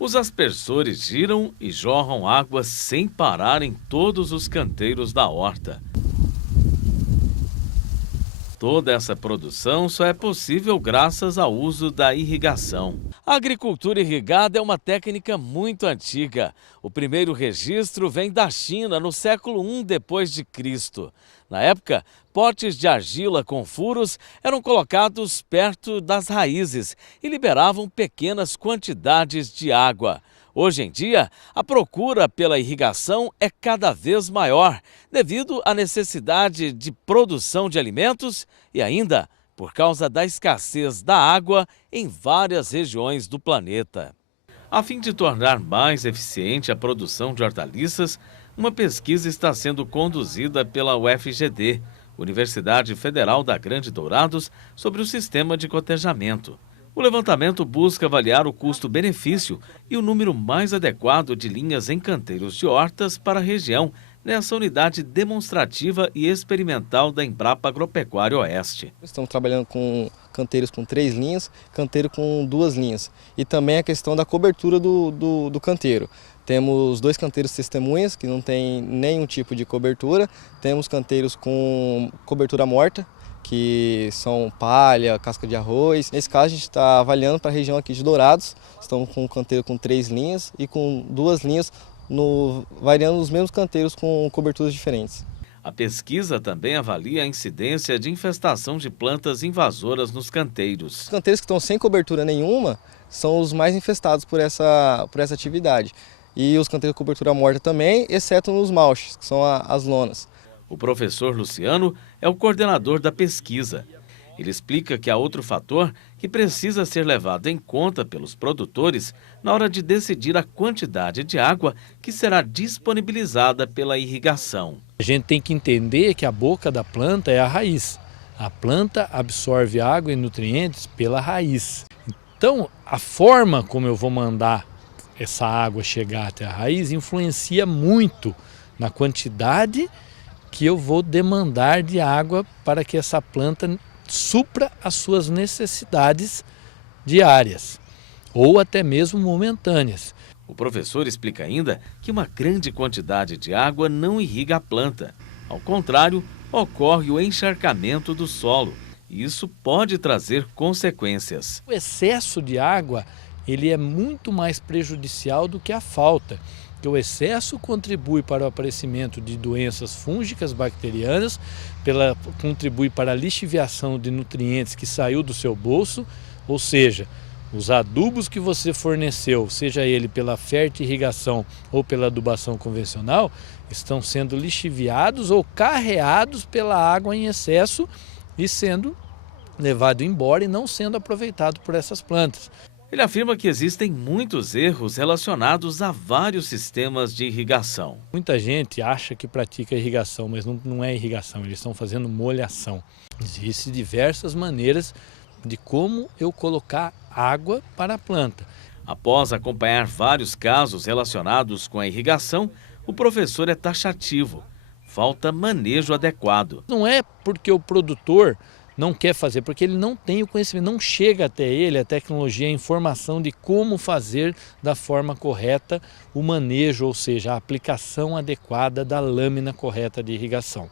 Os aspersores giram e jorram água sem parar em todos os canteiros da horta. Toda essa produção só é possível graças ao uso da irrigação. A agricultura irrigada é uma técnica muito antiga. O primeiro registro vem da China no século I depois de Cristo. Na época, potes de argila com furos eram colocados perto das raízes e liberavam pequenas quantidades de água. Hoje em dia, a procura pela irrigação é cada vez maior, devido à necessidade de produção de alimentos e ainda por causa da escassez da água em várias regiões do planeta. A fim de tornar mais eficiente a produção de hortaliças, uma pesquisa está sendo conduzida pela UFGD, Universidade Federal da Grande Dourados, sobre o sistema de cotejamento. O levantamento busca avaliar o custo-benefício e o número mais adequado de linhas em canteiros de hortas para a região, nessa unidade demonstrativa e experimental da Embrapa Agropecuária Oeste. Estamos trabalhando com canteiros com 3 linhas, canteiro com 2 linhas. E também a questão da cobertura do canteiro. Temos 2 canteiros testemunhas, que não tem nenhum tipo de cobertura. Temos canteiros com cobertura morta, que são palha, casca de arroz. Nesse caso, a gente está avaliando para a região aqui de Dourados. Estamos com um canteiro com 3 linhas e com 2 linhas, variando os mesmos canteiros com coberturas diferentes. A pesquisa também avalia a incidência de infestação de plantas invasoras nos canteiros. Os canteiros que estão sem cobertura nenhuma são os mais infestados por essa atividade. E os canteiros com cobertura morta também, exceto nos mulches, que são as lonas. O professor Luciano é o coordenador da pesquisa. Ele explica que há outro fator que precisa ser levado em conta pelos produtores na hora de decidir a quantidade de água que será disponibilizada pela irrigação. A gente tem que entender que a boca da planta é a raiz. A planta absorve água e nutrientes pela raiz. Então, a forma como eu vou mandar essa água chegar até a raiz influencia muito na quantidade que eu vou demandar de água para que essa planta supra as suas necessidades diárias ou até mesmo momentâneas. O professor explica ainda que uma grande quantidade de água não irriga a planta. Ao contrário, ocorre o encharcamento do solo e isso pode trazer consequências. O excesso de água ele é muito mais prejudicial do que a falta. Que o excesso contribui para o aparecimento de doenças fúngicas, bacterianas, contribui para a lixiviação de nutrientes que saiu do seu bolso, ou seja, os adubos que você forneceu, seja ele pela fertirrigação ou pela adubação convencional, estão sendo lixiviados ou carreados pela água em excesso e sendo levado embora e não sendo aproveitado por essas plantas. Ele afirma que existem muitos erros relacionados a vários sistemas de irrigação. Muita gente acha que pratica irrigação, mas não é irrigação, eles estão fazendo molhação. Existem diversas maneiras de como eu colocar água para a planta. Após acompanhar vários casos relacionados com a irrigação, o professor é taxativo. Falta manejo adequado. Não é porque o produtor não quer fazer, porque ele não tem o conhecimento, não chega até ele a tecnologia, a informação de como fazer da forma correta o manejo, ou seja, a aplicação adequada da lâmina correta de irrigação.